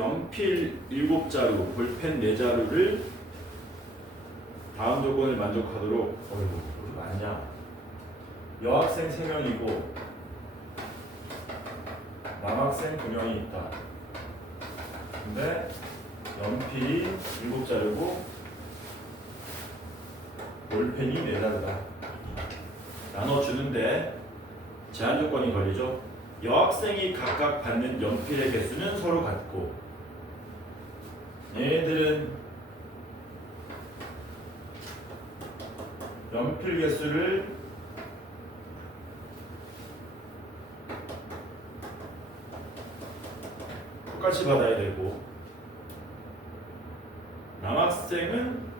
연필 7자루, 볼펜 4자루를 다음 조건을 만족하도록 어이구 많냐? 여학생 3명이고 남학생 2명이 있다. 근데 연필이 7자루고 볼펜이 4자루다. 나눠주는데 제한 조건이 걸리죠. 여학생이 각각 받는 연필의 개수는 서로 같고 얘네들은 연필 개수를 똑같이 받아야 되고 남학생은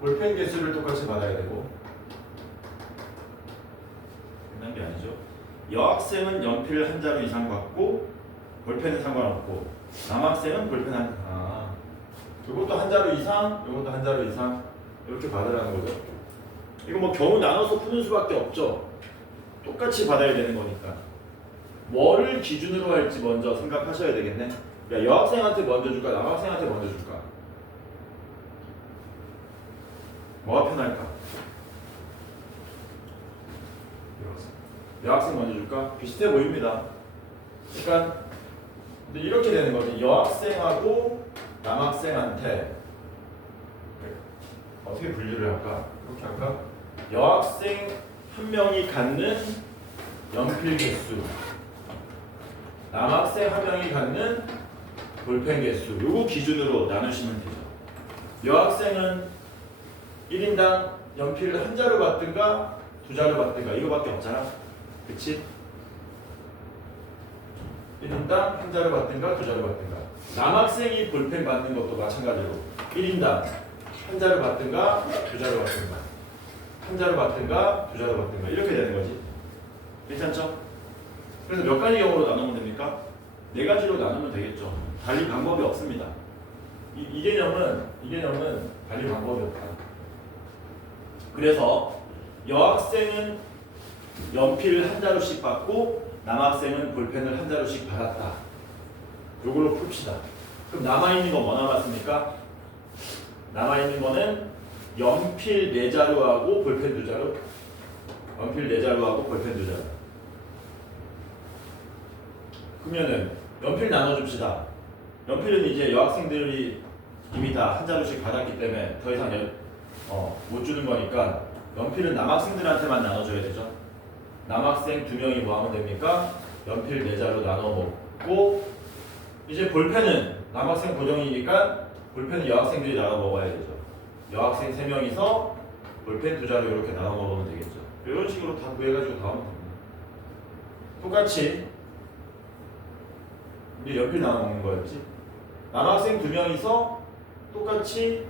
볼펜 개수를 똑같이 받아야 되고 끝난 게 아니죠. 여학생은 연필 1자루 이상 받고 볼펜은 상관없고 남학생은 볼펜 이것도 1자루 이상, 이것도 1자루 이상 이렇게 받으라는 거죠. 이거 뭐 겨우 나눠서 푸는 수밖에 없죠. 똑같이 받아야 되는 거니까 뭐를 기준으로 할지 먼저 생각하셔야 되겠네. 야, 여학생한테 먼저 줄까 남학생한테 먼저 줄까? 뭐가 편할까? 여학생 먼저 줄까? 비슷해 보입니다. 그러니까 근데 이렇게 되는 거지. 여학생하고 남학생한테 어떻게 분류를 할까? 이렇게 할까? 여학생 1명이 갖는 연필 개수, 남학생 1명이 갖는 볼펜 개수, 요거 기준으로 나누시면 되죠. 여학생은 1인당 연필을 1자루 받든가 2자루 받든가 이거밖에 없잖아. 그치? 1인당 1자루 받든가 2자루 받든가. 남학생이 볼펜 받는 것도 마찬가지로 1인당 1자루 받든가 2자루 받든가 1자루 받든가 2자루 받든가 이렇게 되는 거지. 괜찮죠? 그래서 몇 가지 경우로 나누면 됩니까? 4가지로 나누면 되겠죠. 달리 방법이 없습니다. 이 개념은 달리 방법이 없다. 그래서 여학생은 연필을 1자루씩 받고 남학생은 볼펜을 1자루씩 받았다. 요걸로 풉시다. 그럼 남아있는 거 뭐 남았습니까? 남아있는 거는 연필 4자루하고 볼펜 2자루. 연필 4자루하고 볼펜 2자루. 그러면은 연필 나눠줍시다. 연필은 이제 여학생들이 이미 다 1자루씩 받았기 때문에 더 이상 못 주는 거니까 연필은 남학생들한테만 나눠줘야 되죠. 남학생 2명이 뭐 하면 됩니까? 연필 4자루 나눠 먹고 이제 볼펜은 남학생 고정이니까 볼펜은 여학생들이 나눠 먹어야 되죠. 여학생 3명이서 볼펜 2자루 이렇게 나눠 먹으면 되겠죠. 이런 식으로 다 구해가지고 다 하면 됩니다. 똑같이 이제 연필 나눠 먹는 거였지. 남학생 2명이서 똑같이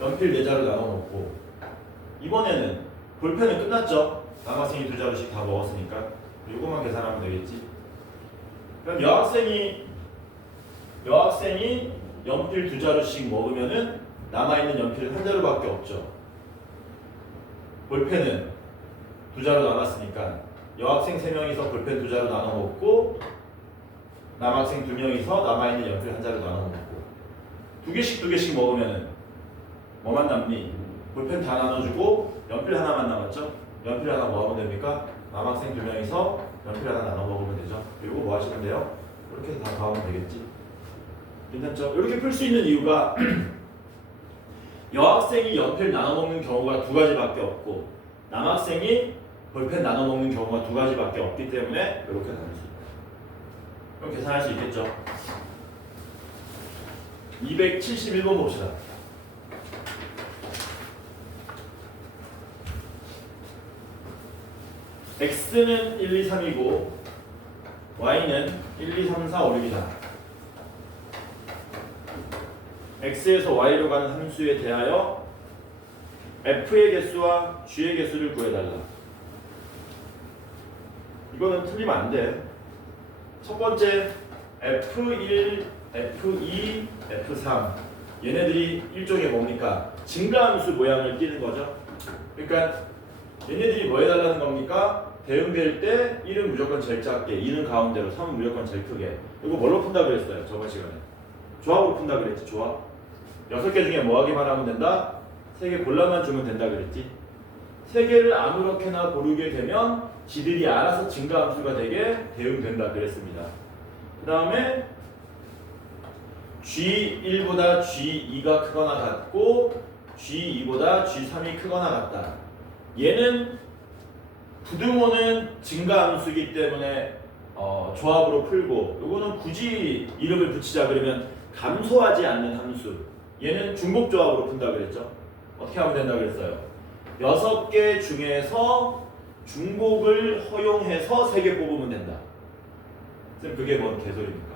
연필 4자루 나눠 먹고 이번에는 볼펜은 끝났죠. 남학생이 2자루씩 다 먹었으니까 이거만 계산하면 되겠지. 그럼 여학생이 연필 2자루씩 먹으면은 남아있는 연필은 1자루밖에 없죠. 볼펜은 2자루 남았으니까 여학생 3명이서 볼펜 2자루 나눠 먹고 남학생 2명이서 남아있는 연필 1자루 나눠 먹고 2개씩 먹으면은 뭐만 남니? 볼펜 다 나눠주고 연필 하나만 남았죠? 연필 하나 뭐 하면 됩니까? 남학생 2명이서 연필 하나 나눠 먹으면 되죠. 이거 뭐 하시면 돼요? 이렇게 해서 다 더하면 되겠지. 괜찮죠? 이렇게 풀 수 있는 이유가 여학생이 연필 나눠 먹는 경우가 2가지밖에 없고 남학생이 볼펜 나눠 먹는 경우가 2가지밖에 없기 때문에 이렇게 나눌 수 있다. 그럼 계산할 수 있겠죠? 271번 봅시다. x는 1, 2, 3이고 y는 1, 2, 3, 4, 5, 6이다. x에서 y로 가는 함수에 대하여 f의 개수와 g의 개수를 구해달라. 이거는 틀리면 안 돼. 첫 번째 f1, f2, f3 얘네들이 일종의 뭡니까? 증가함수 모양을 띠는 거죠. 그러니까 얘네들이 뭐 해달라는 겁니까? 대응될 때 1은 무조건 제일 작게, 2는 가운데로, 3은 무조건 제일 크게. 이거 뭘로 푼다 그랬어요? 저번 시간에. 조합으로 푼다 그랬지, 조합. 6개 중에 뭐 하기만 하면 된다? 3개 골라만 주면 된다 그랬지. 3개를 아무렇게나 고르게 되면 지들이 알아서 증가함수가 되게 대응된다 그랬습니다. 그 다음에 G1보다 G2가 크거나 같고 G2보다 G3이 크거나 같다. 얘는 부등호는 증가함수이기 때문에 조합으로 풀고, 요거는 굳이 이름을 붙이자 그러면 감소하지 않는 함수. 얘는 중복조합으로 푼다 그랬죠. 어떻게 하면 된다 그랬어요? 6개 중에서 중복을 허용해서 3개 뽑으면 된다. 선생님 그게 뭔 개소리입니까?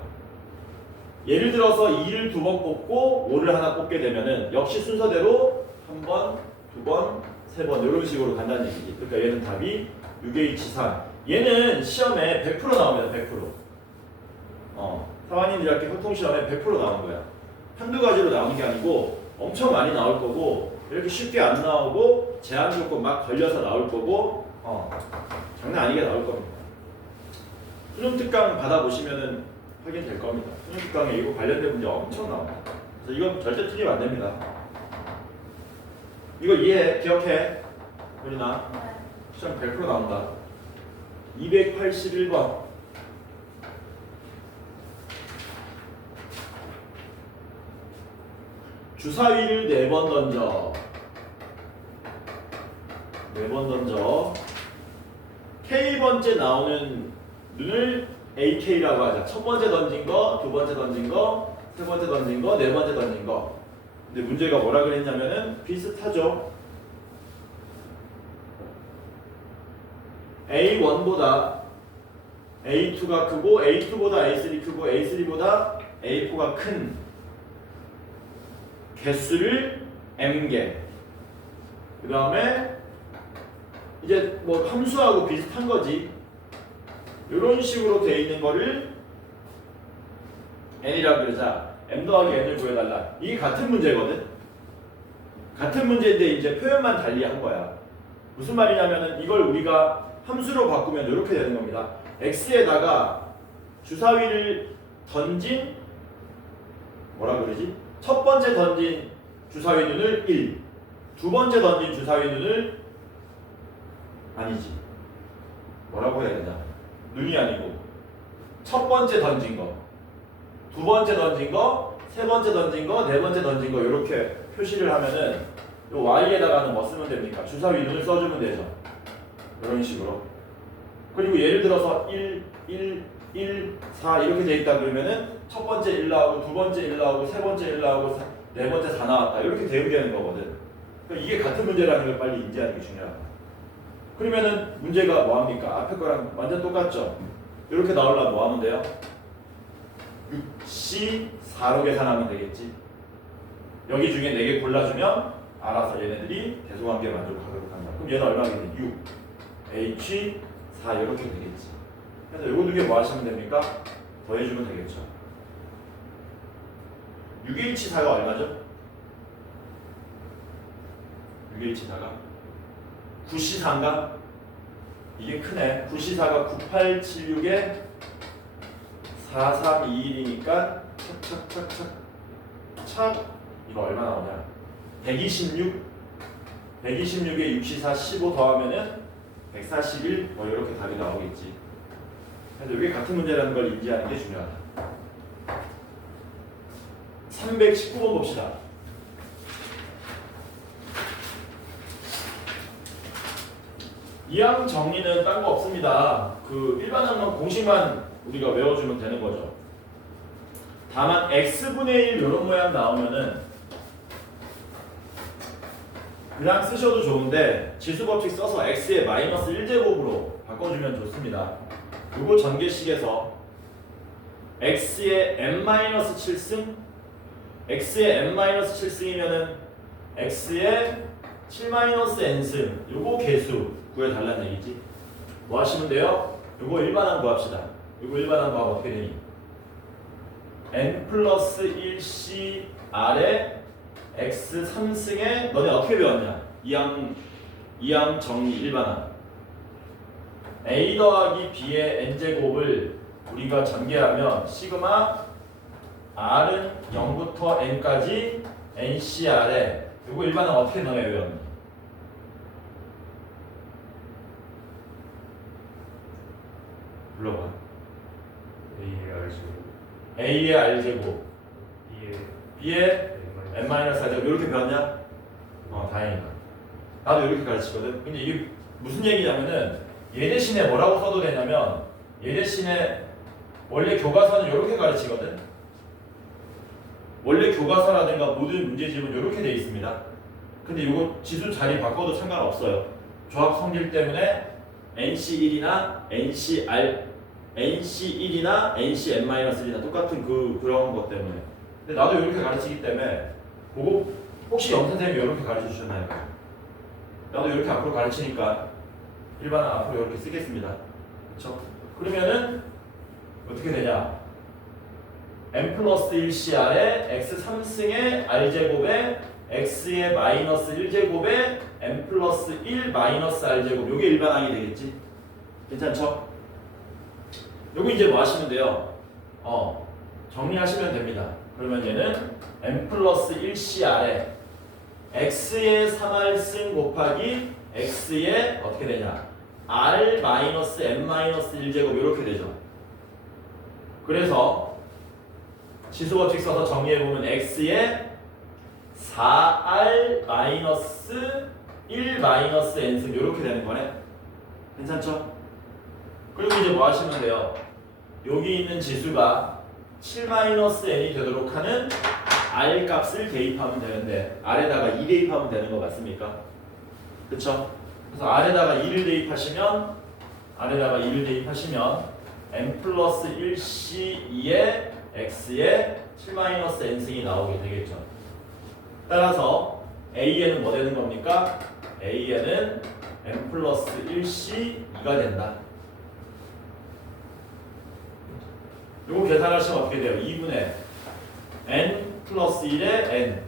예를 들어서 2를 2번 뽑고 5를 하나 뽑게 되면은 역시 순서대로 1번, 2번, 3번 이런 식으로 간다는 얘기지. 그러니까 얘는 답이 6H3. 얘는 시험에 100% 나옵니다. 100%. 사관인들학교 교통시험에 100% 나온 거야. 한두 가지로 나오는 게 아니고 엄청 많이 나올 거고, 이렇게 쉽게 안 나오고 제한 조건 막 걸려서 나올 거고, 장난 아니게 나올 겁니다. 수능 특강 받아보시면은 확인될 겁니다. 수능 특강에 이거 관련된 문제 엄청 나옵니다. 그래서 이건 절대 틀리면 안 됩니다. 이거 이해해, 기억해. 우리나 시험 100% 나온다. 281번. 주사위를 4번 던져. 4번 던져. K번째 나오는 눈을 AK라고 하자. 첫 번째 던진 거, 두 번째 던진 거, 세 번째 던진 거, 네 번째 던진 거. 근데 문제가 뭐라 그랬냐면은 비슷하죠. A1보다 A2가 크고 A2보다 A3 크고 A3보다 A4가 큰 개수를 M개. 그 다음에 이제 뭐 함수하고 비슷한 거지. 이런 식으로 되어 있는 거를 N이라고 그러자. M 더하기 N을 구해달라. 이게 같은 문제거든. 같은 문제인데 이제 표현만 달리 한 거야. 무슨 말이냐면은 이걸 우리가 함수로 바꾸면 이렇게 되는 겁니다. X에다가 주사위를 던진 뭐라 그러지? 첫 번째 던진 주사위 눈을 1, 두 번째 던진 주사위 눈을 아니지. 뭐라고 해야 되나? 눈이 아니고 첫 번째 던진 거, 두 번째 던진 거, 세 번째 던진 거, 네 번째 던진 거 이렇게 표시를 하면은 요 Y에다가는 뭐 쓰면 됩니까? 주사위 눈을 써주면 되죠. 이런 식으로. 그리고 예를 들어서 1, 1, 1, 4 이렇게 돼 있다 그러면은 첫 번째 1 나오고 두 번째 1 나오고 세 번째 1 나오고 네 번째 4 나왔다. 이렇게 대응되는 거거든. 그러니까 이게 같은 문제라는 걸 빨리 인지하는 게 중요하다. 그러면은 문제가 뭐 합니까? 앞에 거랑 완전 똑같죠? 이렇게 나오려면 뭐 하면 돼요? 6C 4로 계산하면 되겠지. 여기 중에 4개 골라주면 알아서 얘네들이 대소관계 만족하도록 한다. 그럼 얘는 얼마겠니? 6 H 4 이렇게 되겠지. 그래서 요거 2개 뭐 하시면 됩니까? 더해주면 되겠죠. 6H4가 얼마죠? 6H4가 9C4인가? 이게 크네. 9C4가 9876에 4321이니까 착 이거 얼마 나오냐? 126 126에 6C4 15 더하면은 141 뭐 이렇게 답이 나오겠지. 그래서 이게 같은 문제라는 걸 인지하는 게 중요하다. 319번 봅시다. 이항 정리는 딴 거 없습니다. 그 일반항만 공식만 우리가 외워주면 되는 거죠. 다만 x분의 1 이런 모양 나오면은 그냥 쓰셔도 좋은데 지수법칙 써서 x의 마이너스 1제곱으로 바꿔주면 좋습니다. 요거 전개식에서 x의 n-7승 x의 n-7승이면은 x의 7-n승 요거 개수 구해달라는 얘기지. 뭐 하시면 돼요? 요거 일반항 구합시다. 요거 일반항 구하면 어떻게 되니? n 플러스 1c r에 x 3승에 너네 어떻게 배웠냐? 이항 정리 일반항 a 더하기 b의 n제곱을 우리가 전개하면 시그마 r은 0부터 n까지 ncr에 이거 일반은 어떻게 너네 외웠니? 불러봐. a의 r제곱 b의 n-r제곱 이렇게 배웠냐? 다행이다. 나도 이렇게 가르치거든. 근데 이게 무슨 얘기냐면은 얘 대신에 뭐라고 써도 되냐면 얘 대신에 원래 교과서는 이렇게 가르치거든. 원래 교과서라든가 모든 문제집은 이렇게 돼 있습니다. 근데 이거 지수 자리 바꿔도 상관없어요. 조합 성질 때문에 NC1이나 NC1이나 NCn-1이나 똑같은 그런 것 때문에. 근데 나도 이렇게 가르치기 때문에 그거 혹시 영선생님이 이렇게 가르쳐 주셨나요? 나도 이렇게 앞으로 가르치니까 일반은 앞으로 이렇게 쓰겠습니다. 그렇죠? 그러면은 어떻게 되냐? n 플러스 1cr에 x 3승의 r제곱에 x의 마이너스 1제곱에 n 플러스 1 마이너스 r제곱 요게 일반항이 되겠지? 괜찮죠? 요거 이제 뭐 하시면 돼요? 정리하시면 됩니다. 그러면 얘는 n 플러스 1cr에 x의 3r승 곱하기 x의 어떻게 되냐? r 마이너스 n 마이너스 1제곱 이렇게 되죠. 그래서 지수법칙 써서 정리해보면 x의 4r 마이너스 1 마이너스 n승 이렇게 되는 거네. 괜찮죠? 그리고 이제 뭐 하시면 돼요? 여기 있는 지수가 7 마이너스 n이 되도록 하는 r 값을 대입하면 되는데 r에다가 2 대입하면 되는 거 맞습니까? 그쵸? 그래서 r에다가 2를 대입하시면 n 플러스 1c2의 x의 7 마이너스 n승이 나오게 되겠죠. 따라서 a에는 뭐 되는 겁니까? a에는 n 플러스 1c2가 된다. 요거 계산하시면 어떻게 돼요? 2분의 n 플러스 1의 n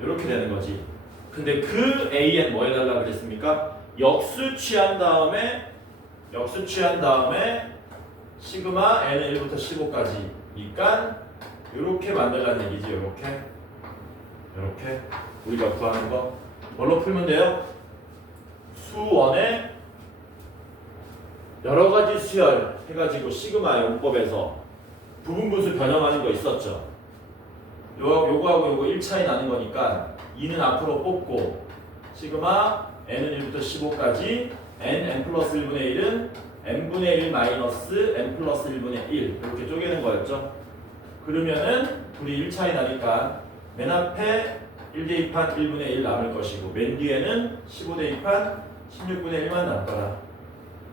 이렇게 되는 거지. 근데 그 an 뭐 해달라고 그랬습니까? 역수 취한 다음에 시그마 n은 1부터 15까지 니까 이렇게 만들라는 얘기지. 이렇게 우리가 구하는 거 뭘로 풀면 돼요? 수원에 여러 가지 수열 해가지고 시그마 용법에서 부분분수 변형하는 거 있었죠. 요거하고 요거 1차이 나는 거니까 2는 앞으로 뽑고 시그마 n은 1부터 15까지 n 플러스 1분의 1은 n분의 1 마이너스 n 플러스 1분의 1 이렇게 쪼개는 거였죠. 그러면은 둘이 1차이 나니까 맨 앞에 1 대입한 1분의 1 남을 것이고 맨 뒤에는 15 대입한 16분의 1만 남더라.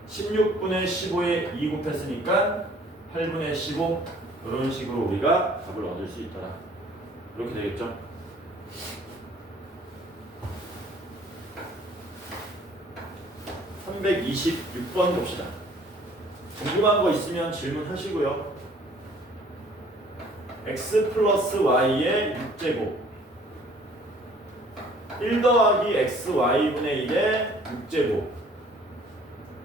16분의 15에 2 곱했으니까 8분의 15 이런 식으로 우리가 답을 얻을 수 있더라. 이렇게 되겠죠. (326번) 봅시다. 궁금한 거 있으면 질문하시고요. x 플러스 y의 6제곱 1 더하기 xy분의 1의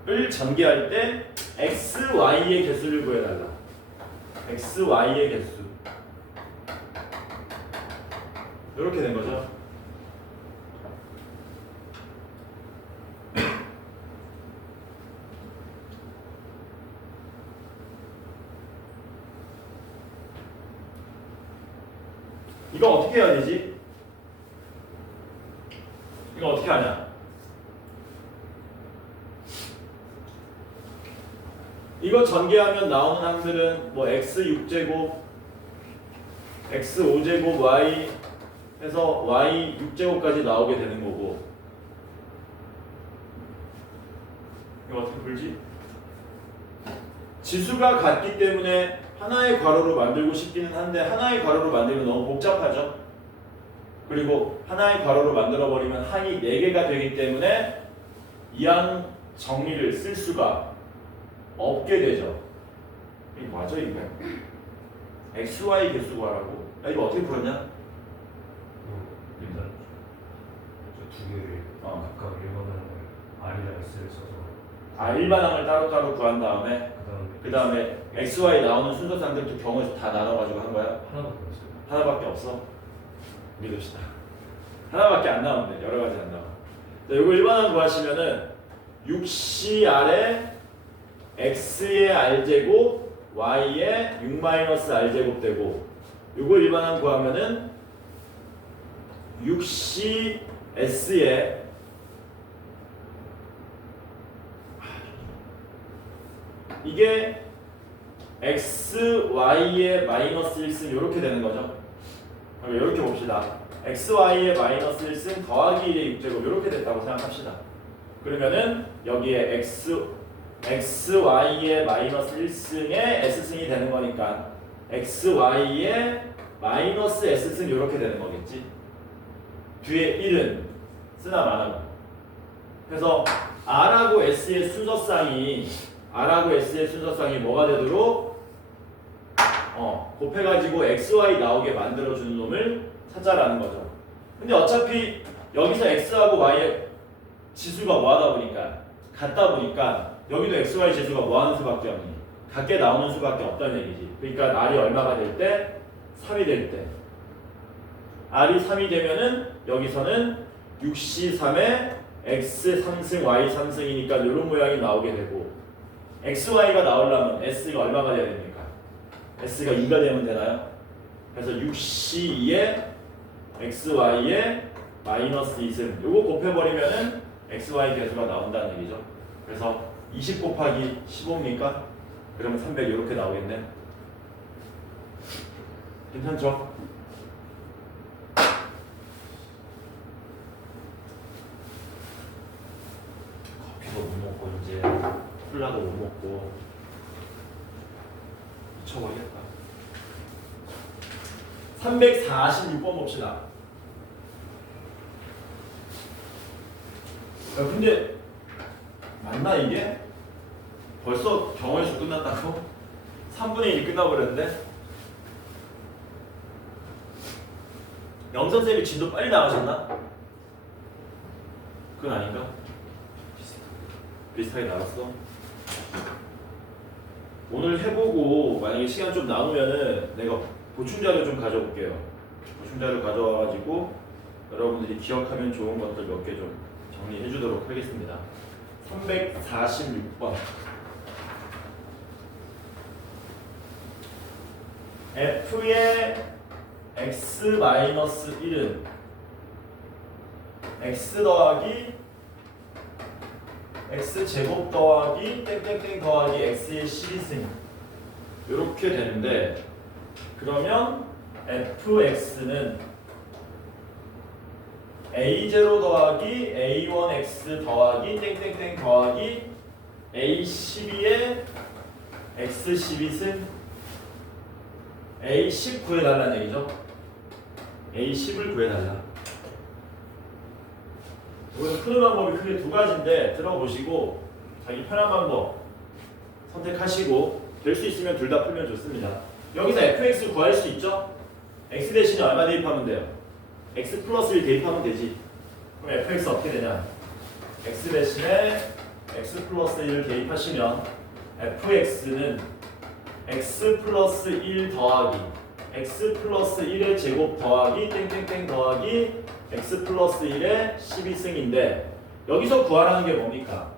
6제곱을 전개할 때 xy의 개수를 구해달라. xy의 개수 이렇게 된 거죠. 이거 어떻게 해야 되지? 이거 어떻게 하냐? 이거 전개하면 나오는 항들은 뭐 x 6제곱, x 5제곱, y 해서 y 6제곱까지 나오게 되는 거고. 이거 어떻게 풀지? 지수가 같기 때문에 하나의 괄호로 만들고 싶기는 한데 하나의 괄호로 만들면 너무 복잡하죠. 그리고 하나의 괄호로 만들어버리면 항이 4개가 되기 때문에 이항 정리를 쓸 수가 없게 되죠. 이거 맞아 이거? XY 개수 구하라고? 야 이거 어떻게 풀었냐? 일단 저 두 개를 각각 읽어내는 걸 R이랑 S를 써서 일반항을 따로따로 구한 다음에 그 다음에 x, y 나오는 순서상들도 경우에서 다 나눠가지고 한 거야? 하나밖에 없어요. 하나밖에 없어? 믿읍시다. 하나밖에 안 나오는데 여러 가지 안 나와. 자, 이거 일반항 구하시면은 6c 아래 x의 r제곱 y의 6-r제곱 되고, 이거 일반항 구하면은 6c s의 이게 x, y의 마이너스 1승 이렇게 되는 거죠. 이렇게 봅시다. x, y의 마이너스 1승 더하기 1의 6제곱 이렇게 됐다고 생각합시다. 그러면은 여기에 x, y의 마이너스 1승의 s승이 되는 거니까 x, y의 마이너스 s승 이렇게 되는 거겠지. 뒤에 1은 쓰나 마나. 그래서 r하고 s의 순서쌍이 뭐가 되도록 곱해가지고 xy 나오게 만들어주는 놈을 찾자라는 거죠. 근데 어차피 여기서 x하고 y의 지수가 뭐하다 보니까 같다 보니까 여기도 xy 지수가 뭐하는 수밖에 없니? 같게 나오는 수밖에 없다는 얘기지. 그러니까 r이 얼마가 될 때? 3이 될 때. r이 3이 되면은 여기서는 6c3에 x 3승 y 3승이니까 이런 모양이 나오게 되고, xy가 나오려면 s가 얼마가 돼야 됩니까? s가 2가 되면 되나요? 그래서 6c2에 xy에 마이너스 2승 요거 곱해버리면은 xy 개수가 나온다는 얘기죠. 그래서 20 곱하기 15입니까? 그러면 300 이렇게 나오겠네. 괜찮죠? 커피도 못 먹고 이제 콜라도 못 먹고 미쳐버리겠다. 346번 봅시다. 근데 맞나 이게? 벌써 경우의 수 끝났다고? 3분의 1이 끝나버렸는데? 영선쌤이 진도 빨리 나가셨나? 그건 아닌가? 비슷하게 나왔어? 오늘 해보고 만약에 시간 좀 남으면은 내가 보충자료 좀 가져올게요. 보충자료 가져와가지고 여러분들이 기억하면 좋은 것들 몇 개 좀 정리해 주도록 하겠습니다. 346번 f의 x-1은 x 더하기 x제곱 더하기 땡땡땡 더하기 x의 12승 이렇게 되는데, 그러면 fx는 a0 더하기 a1x 더하기 땡땡땡 더하기 a12의 x12승 a10 구해달라는 얘기죠. a10을 구해달라. 이거는 푸는 방법이 크게 두 가지인데 들어보시고 자기 편한 방법 선택하시고 될 수 있으면 둘 다 풀면 좋습니다. 여기서 fx 구할 수 있죠? x 대신에 얼마 대입하면 돼요? x 플러스 1 대입하면 되지. 그럼 fx 어떻게 되냐? x 대신에 x 플러스 1을 대입하시면 fx는 x 플러스 1 더하기 x 플러스 1의 제곱 더하기 땡땡땡 더하기 x 플러스 1의 12승인데, 여기서 구하라는 게 뭡니까?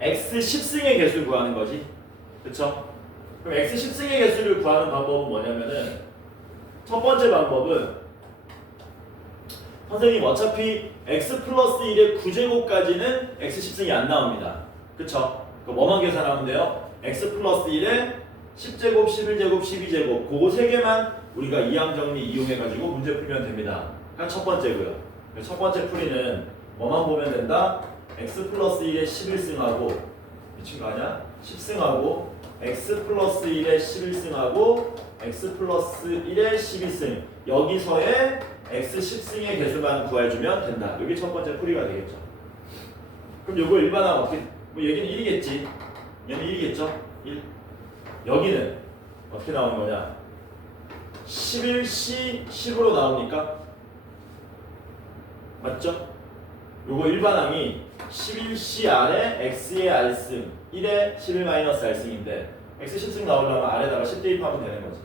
x 10승의 개수를 구하는 거지. 그쵸? 그럼 x 10승의 개수를 구하는 방법은 뭐냐면은, 첫 번째 방법은 선생님 어차피 x 플러스 1의 9제곱까지는 x 10승이 안 나옵니다. 그쵸? 그럼 뭐만 계산하면 돼요? x 플러스 1의 10제곱, 11제곱, 12제곱 그거 세 개만 우리가 이항정리 이용해가지고 문제 풀면 됩니다. 그러니까 첫 번째고요. 첫 번째 풀이는 뭐만 보면 된다? x 플러스 1의 11승하고 미친 거 아니야? 10승하고 x 플러스 1의 11승하고 x 플러스 1의 12승 여기서의 x 10승의 개수만 구해주면 된다. 여기 첫 번째 풀이가 되겠죠. 그럼 요거 일반항 어떻게, 뭐 여기는 1이겠지. 얘는 1이겠죠? 1. 여기는 어떻게 나오는 거냐? 11c 10으로 나옵니까? 맞죠? 요거 일반항이 11C 아래 X의 R승 1에 11 마이너스 R승인데 X 10승 나오려면 아래다가 10 대입하면 되는 거지.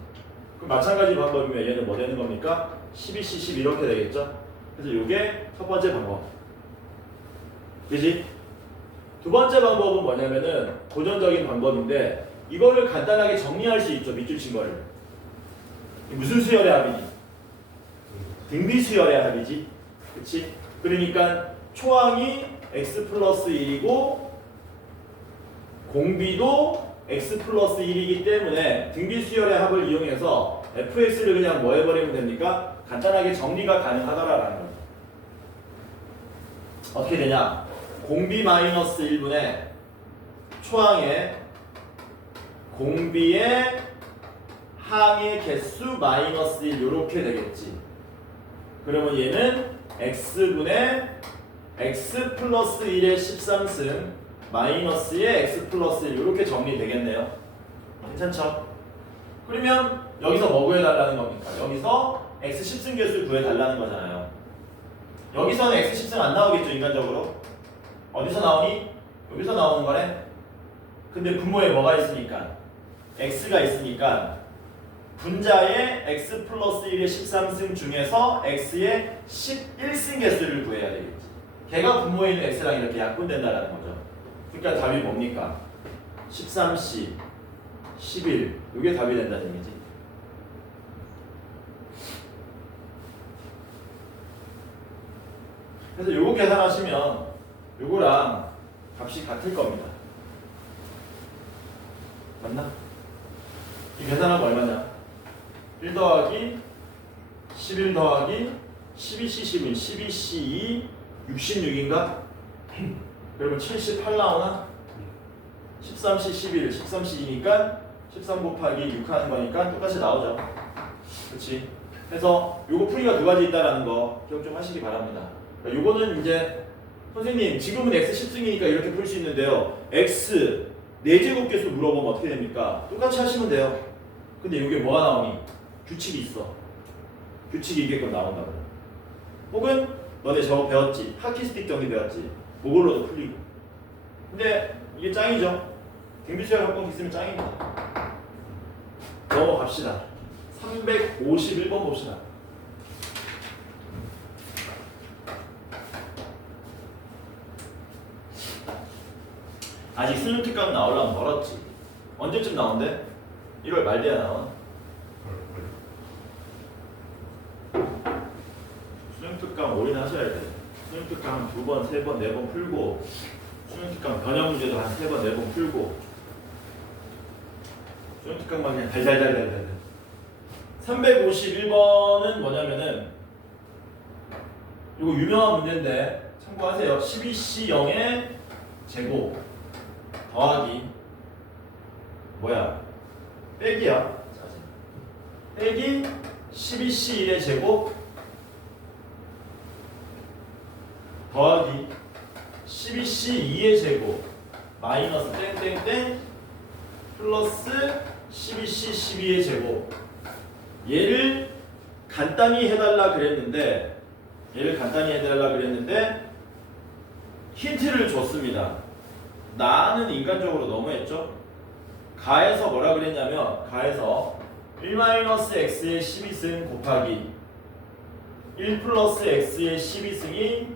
그럼 마찬가지 방법이면 얘는 뭐 되는 겁니까? 12C 10 이렇게 되겠죠? 그래서 이게 첫 번째 방법. 그지? 두 번째 방법은 뭐냐면은 고전적인 방법인데 이거를 간단하게 정리할 수 있죠. 밑줄 친 거를. 무슨 수열의 합이니? 등비 수열의 합이지. 그치? 그러니까 초항이 x 플러스 1이고 공비도 x 플러스 1이기 때문에 등비 수열의 합을 이용해서 fx를 그냥 뭐 해버리면 됩니까? 간단하게 정리가 가능하다라는 거죠. 어떻게 되냐? 공비 마이너스 1분의 초항의 공비의 항의 개수 마이너스 1 이렇게 되겠지. 그러면 얘는 x분의 x 플러스 1의 13승 마이너스의 x 플러스 1 이렇게 정리되겠네요. 괜찮죠? 그러면 여기서 뭐 구해달라는 겁니까? 여기서 x 10승 개수를 구해달라는 거잖아요. 여기서는 x 10승 안 나오겠죠, 인간적으로? 어디서 나오니? 여기서 나오는 거네? 근데 분모에 뭐가 있으니까? x가 있으니까 분자의 x 플러스 1의 13승 중에서 x의 11승 개수를 구해야 되겠지. 걔가 분모에 있는 x랑 이렇게 약분된다는 거죠. 그러니까 답이 뭡니까? 13c, 11 이게 답이 된다는 얘기지. 그래서 요거 계산하시면 요거랑 값이 같을 겁니다. 맞나? 이 계산하면 얼마냐? 1 더하기 11 더하기 12C10은 12C2 66인가? 그러면 78 나오나? 13C11 13C2니까 13 곱하기 6 하는 거니까 똑같이 나오죠. 그렇지? 그래서 요거 풀이가 두 가지 있다라는 거 기억 좀 하시기 바랍니다. 그러니까 요거는 이제 선생님 지금은 x 10승이니까 이렇게 풀 수 있는데요. x 4제곱 개수 물어보면 어떻게 됩니까? 똑같이 하시면 돼요. 근데 이게 뭐가 나오니? 규칙이 있어. 규칙이 이게끔 나온다고. 혹은 너네 저거 배웠지? 하키스틱 정리 배웠지? 그걸로도 풀리고. 근데 이게 짱이죠? 등비수열 합공 있으면 짱입니다. 넘어갑시다. 351번 봅시다. 아직 수능 특강 나오려면 멀었지. 언제쯤 나온대? 1월 말 돼야 나와. 수능 특강 올인하셔야 돼. 수능 특강 2번, 3번, 4번 풀고 수능 특강 변형 문제도 한 3번, 4번 풀고 수능 특강만 그냥 달달달달달. 351번은 뭐냐면은 이거 유명한 문제인데 참고하세요. 12C0의 제곱 더하기 뭐야? 빼기야. 빼기 12C1의 제곱 더하기 12C2의 제곱 마이너스 땡땡땡 플러스 12C12의 제곱. 얘를 간단히 해달라 그랬는데 힌트를 줬습니다. 나는 인간적으로 너무했죠? 가에서 뭐라 그랬냐면 가에서 1-x의 12승 곱하기 1 플러스 x의 12승이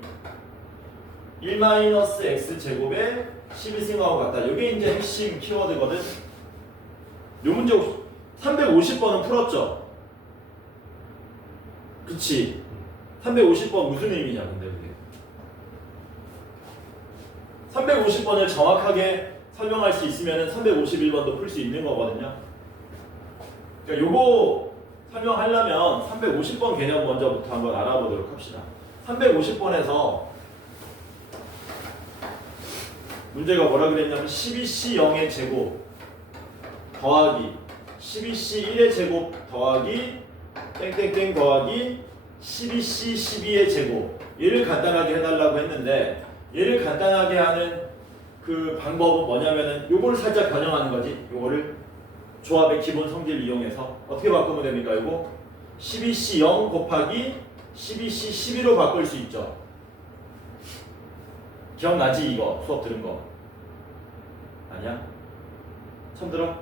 1-x 제곱의 12승하고 같다. 이게 이제 핵심 키워드거든. 요 문제 350번은 풀었죠? 그치? 350번 무슨 의미냐 근데 그게 350번을 정확하게 설명할 수 있으면 351번도 풀 수 있는 거거든요. 그러니까 요거 설명하려면 350번 개념 먼저부터 한번 알아보도록 합시다. 350번에서 문제가 뭐라 그랬냐면 12C0의 제곱 더하기 12C1의 제곱 더하기 땡땡땡 더하기 12C12의 제곱. 얘를 간단하게 해달라고 했는데 얘를 간단하게 하는 그 방법은 뭐냐면은 요걸 살짝 변형하는 거지. 요거를 조합의 기본 성질을 이용해서 어떻게 바꾸면 됩니까? 요거 12C0 곱하기 12C12로 바꿀 수 있죠. 기억나지 이거 수업 들은 거? 아니야? 처음 들어?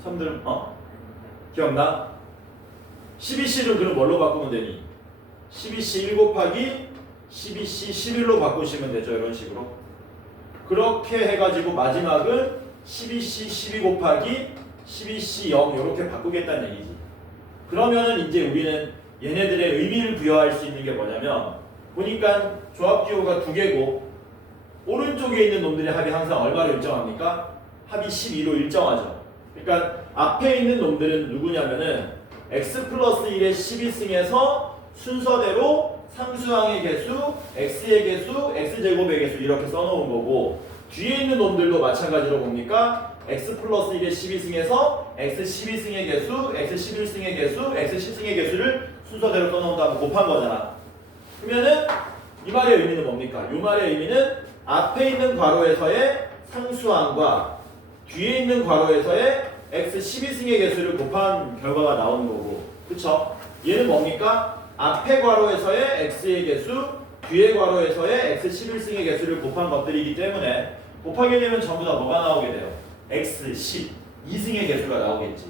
처음 들음? 기억나? 12C를 그럼 뭘로 바꾸면 되니? 12C 1 곱하기 12C 11로 바꾸시면 되죠. 이런 식으로. 그렇게 해가지고 마지막은 12C 12 곱하기 12C 0 이렇게 바꾸겠다는 얘기지. 그러면은 이제 우리는 얘네들의 의미를 부여할 수 있는 게 뭐냐면 보니까 조합기호가 두 개고 오른쪽에 있는 놈들의 합이 항상 얼마로 일정합니까? 합이 12로 일정하죠. 그러니까 앞에 있는 놈들은 누구냐면은 x 플러스 1의 12승에서 순서대로 상수항의 개수, x의 개수, x제곱의 개수 이렇게 써놓은 거고 뒤에 있는 놈들도 마찬가지로 뭡니까? x 플러스 1의 12승에서 x 12승의 개수, x 11승의 개수, x 10승의 개수를 순서대로 써놓은 다음에 곱한 거잖아. 그러면은 이 말의 의미는 뭡니까? 이 말의 의미는 앞에 있는 괄호에서의 상수항과 뒤에 있는 괄호에서의 x 12승의 개수를 곱한 결과가 나오는 거고, 그쵸? 얘는 뭡니까? 앞에 괄호에서의 x의 개수, 뒤에 괄호에서의 x 11승의 개수를 곱한 것들이기 때문에 곱하게 되면 전부 다 뭐가 나오게 돼요? x 12승의 개수가 나오겠지.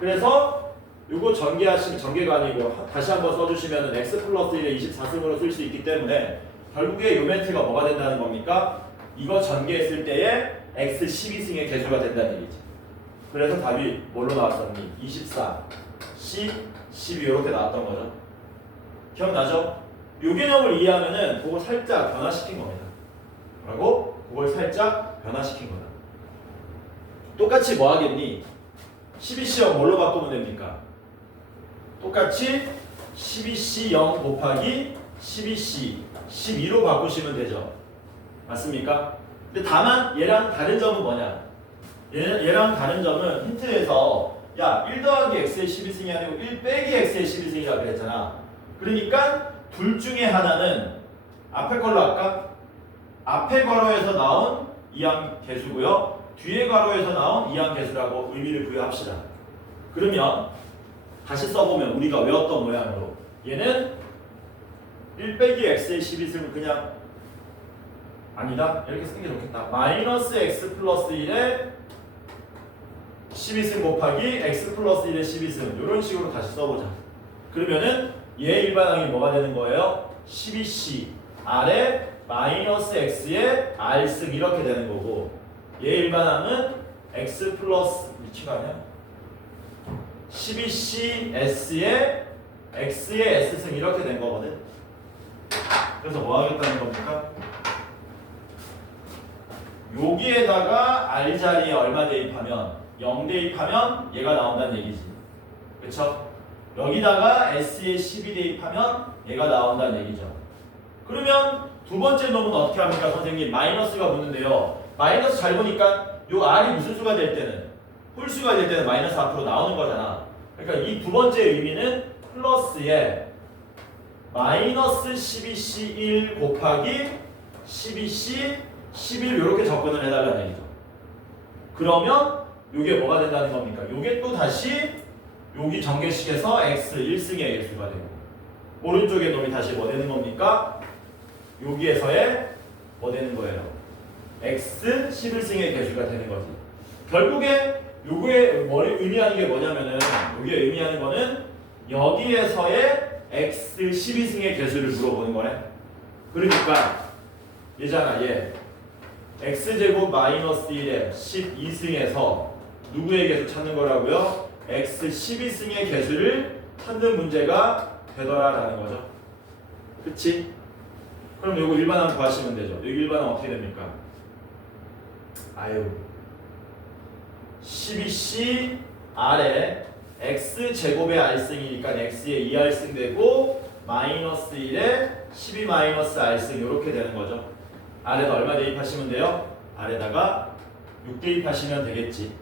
그래서 이거 전개하시면 전개가 아니고 다시 한번 써주시면 x 플러스 1의 24승으로 쓸 수 있기 때문에 결국에 이 멘트가 뭐가 된다는 겁니까? 이거 전개했을 때에 x 12승의 개수가 된다는 얘기지. 그래서 답이 뭘로 나왔었니? 24, 10, 12 이렇게 나왔던 거죠. 기억나죠? 이 개념을 이해하면은 그걸 살짝 변화시킨 겁니다. 그리고 그걸 살짝 변화시킨 거다. 똑같이 뭐 하겠니? 12C0 뭘로 바꾸면 됩니까? 똑같이 12C0 곱하기 12C 12로 바꾸시면 되죠. 맞습니까? 근데 다만 얘랑 다른 점은 뭐냐? 얘랑 다른 점은 힌트에서 야 1 더하기 x의 12승이 아니고 1 빼기 x의 12승이라고 그랬잖아. 그러니까 둘 중에 하나는 앞에 걸로 할까? 앞에 괄호에서 나온 이항 개수고요. 뒤에 괄호에서 나온 이항 개수라고 의미를 부여합시다. 그러면 다시 써보면 우리가 외웠던 모양으로 얘는 1 빼기 x의 12승은 그냥 아니다. 이렇게 쓰는 게 좋겠다. 마이너스 x 플러스 1의 12승 곱하기 x 플러스 1의 12승 이런 식으로 다시 써보자. 그러면은 얘 일반항이 뭐가 되는 거예요? 12c 아래 마이너스 x의 r승 이렇게 되는 거고 얘 일반항은 x 플러스 미치가 아니야? 12c s의 x의 s승 이렇게 된 거거든. 그래서 뭐 하겠다는 겁니까? 여기에다가 r 자리에 얼마 대입하면 0 대입하면 얘가 나온다는 얘기지. 그쵸? 여기다가 s에 12 대입하면 얘가 나온다는 얘기죠. 그러면 두 번째 놈은 어떻게 합니까? 선생님 마이너스가 붙는데요. 마이너스 잘 보니까 요 r이 무슨 수가 될 때는 홀수가 될 때는 마이너스 앞으로 나오는 거잖아. 그러니까 이 두 번째 의미는 플러스에 마이너스 12c 1 곱하기 12c 11 이렇게 접근을 해달라는 얘기죠. 그러면 이게 뭐가 된다는 겁니까? 이게 또 다시 여기 전개식에서 x 1승의 개수가 되고 오른쪽에 놈이 다시 뭐 되는 겁니까? 여기에서의 뭐 되는 거예요? x 11승의 개수가 되는 거지. 결국에 요게 의미하는 게 뭐냐면은 요게 의미하는 거는 여기에서의 x 12승의 개수를 물어보는 거네. 그러니까 얘잖아 얘 x제곱 마이너스 1의 12승에서 누구의 개수 찾는 거라고요? x 12승의 개수를 찾는 문제가 되더라라는 거죠. 그치? 그럼 요거 일반항 구하시면 되죠. 여기 일반항 어떻게 됩니까? 아유 12c 아래 x제곱의 r승이니까 x의 2r승 되고 마이너스 1에 12 마이너스 r승 이렇게 되는 거죠. 아래다 얼마 대입하시면 돼요? 아래다가 6 대입하시면 되겠지.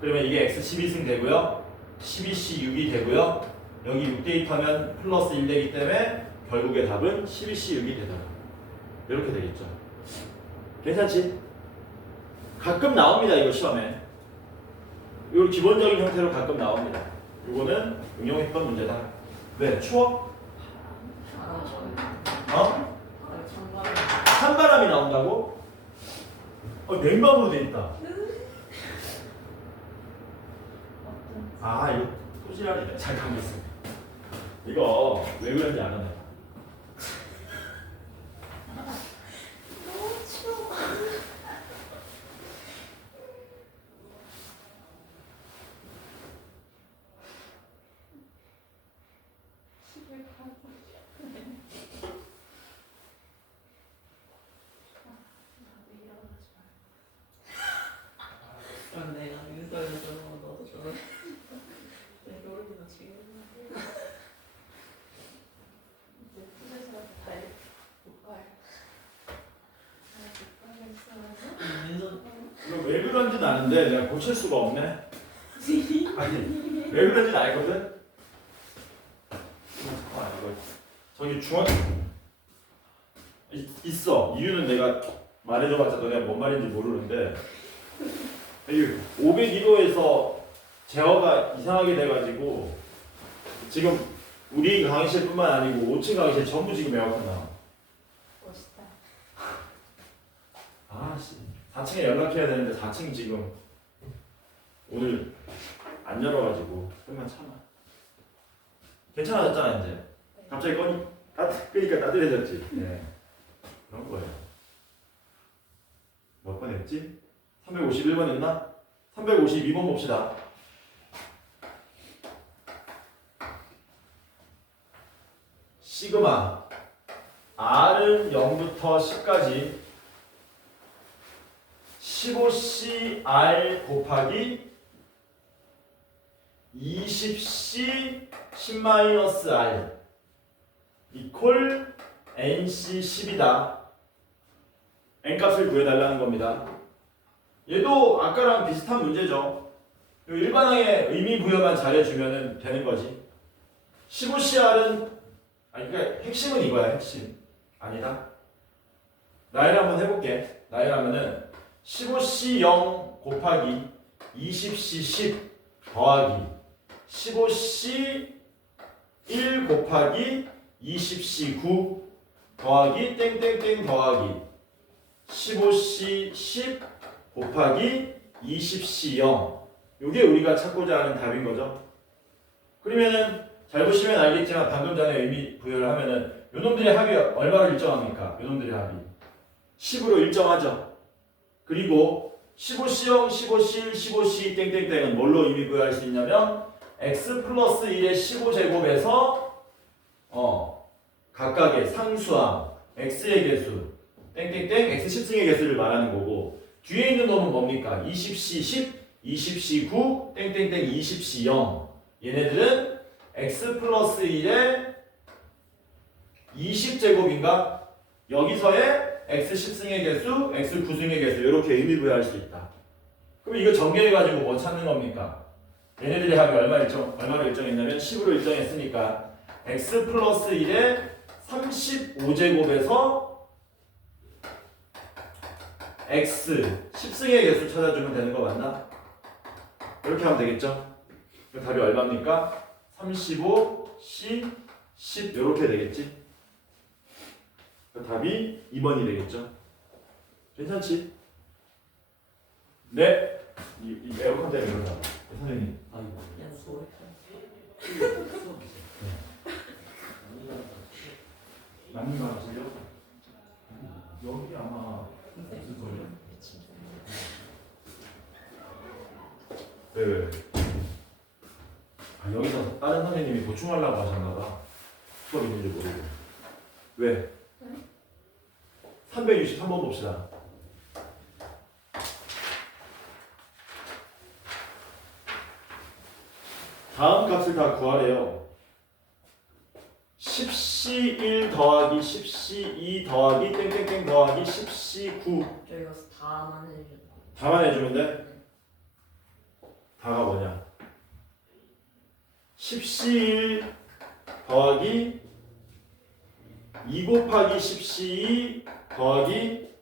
그러면 이게 x 12승 되고요. 12c 6이 되고요. 여기 6 대입하면 플러스 1 되기 때문에 결국의 답은 12c 6이 되더라. 이렇게 되겠죠. 괜찮지? 가끔 나옵니다. 이거 시험에. 이거 기본적인 형태로 가끔 나옵니다. 이거는 응용했던 문제다. 왜? 추워? 찬바람이 나온다. 맨밥으로 돼 있다. 어떤 아 이거 토지랄이네. 잘 가고 있어. 이거 왜 그런지 알아 내가. 너무 추워. 집에 가고 싶네. 나도 일어나지 마. 그럼 내가 민서에서 너도 저런. 내가 얼마나 지금. 이제 집에서 잘 못 가요. 잘못 가겠어요. 민서. 이거 왜 그런지는 아는데 내가 고칠 수가 없네. 아니 왜 그런지는 알거든. 잠깐만 이거 저기 중앙 있어. 이유는 내가 말해줘봤자 너네가 뭔 말인지 모르는데 이 501호에서 제어가 이상하게 돼가지고 지금 우리 강의실뿐만 아니고 5층 강의실 전부 지금 에어컨 나와. 멋있다. 아씨 4층에 연락해야 되는데 4층 지금 오늘 안 열어가지고 좀만 참아. 괜찮아졌잖아 이제. 갑자기 끄니까 따뜻해졌지. 네. 그런 거예요. 몇 번 했지? 351번 했나? 352번 봅시다. 시그마 R은 0부터 10까지 15CR 곱하기 20C 10-R 이퀄 NC 10이다. N값을 구해달라는 겁니다. 얘도 아까랑 비슷한 문제죠. 일반항에 의미 부여만 잘해주면 되는 거지. 15CR은 그러니까 핵심은 이거야. 핵심 아니다. 나열 한번 해볼게. 나열하면은 15C0 곱하기 20C10 더하기 15C1 곱하기 20C9 더하기 땡땡땡 더하기 15C10 곱하기 20C0 이게 우리가 찾고자 하는 답인 거죠. 그러면은 잘 보시면 알겠지만 방금 전에 의미 부여를 하면은 요놈들의 합이 얼마로 일정합니까? 요놈들의 합이 10으로 일정하죠. 그리고 15C0, 15C1, 15C 땡땡땡은 뭘로 의미 부여할 수 있냐면 x 플러스 1의 15제곱에서 각각의 상수항 x의 개수 땡땡땡 x 10승의 개수를 말하는 거고 뒤에 있는 놈은 뭡니까? 20C 10, 20C 9, 땡땡땡 20C 0 얘네들은 x 플러스 1의 20제곱인가? 여기서의 x 10승의 개수, x 9승의 개수 이렇게 의미 부여할 수 있다. 그럼 이거 전개해가지고 뭐 찾는 겁니까? 얘네들의 합이 얼마로 일정했냐면 10으로 일정했으니까 x 플러스 1의 35제곱에서 x 10승의 개수 찾아주면 되는 거 맞나? 이렇게 하면 되겠죠? 그럼 답이 얼마입니까? 35, C, 10 이렇게 되겠지? 그럼 답이 2번이 되겠죠? 괜찮지? 네? 이 에어컨 때문에 그런가 봐. 선생님. 그냥 수업. 맞는 거 같으세요? 여기 아마 무슨 소리야? 네. 여기서 다른 선생님이 보충하려고 하셨나봐. 수업 있는지 모르고. 왜? 363번 봅시다. 다음 값을 다 구하래요. 10C1 더하기 10C2 더하기 땡땡땡 더하기 10C9 저희가 다만 해주죠. 다만 해주면 돼? 다가 뭐냐? 10C1 더하기 2 곱하기 10C2 더하기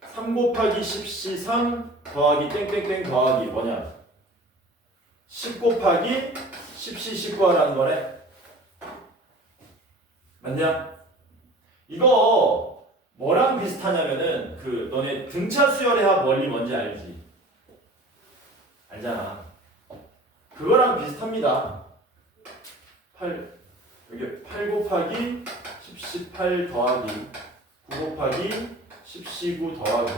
3 곱하기 10C3 더하기 땡땡땡 더하기 뭐냐? 10 곱하기 10C19 하라는 거네. 맞냐? 이거 뭐랑 비슷하냐면은 그 너네 등차 수열의 합 원리 뭔지 알지? 알잖아. 그거랑 비슷합니다. 8 여기 8 곱하기 10, 18 더하기 9 곱하기 10, 19 더하기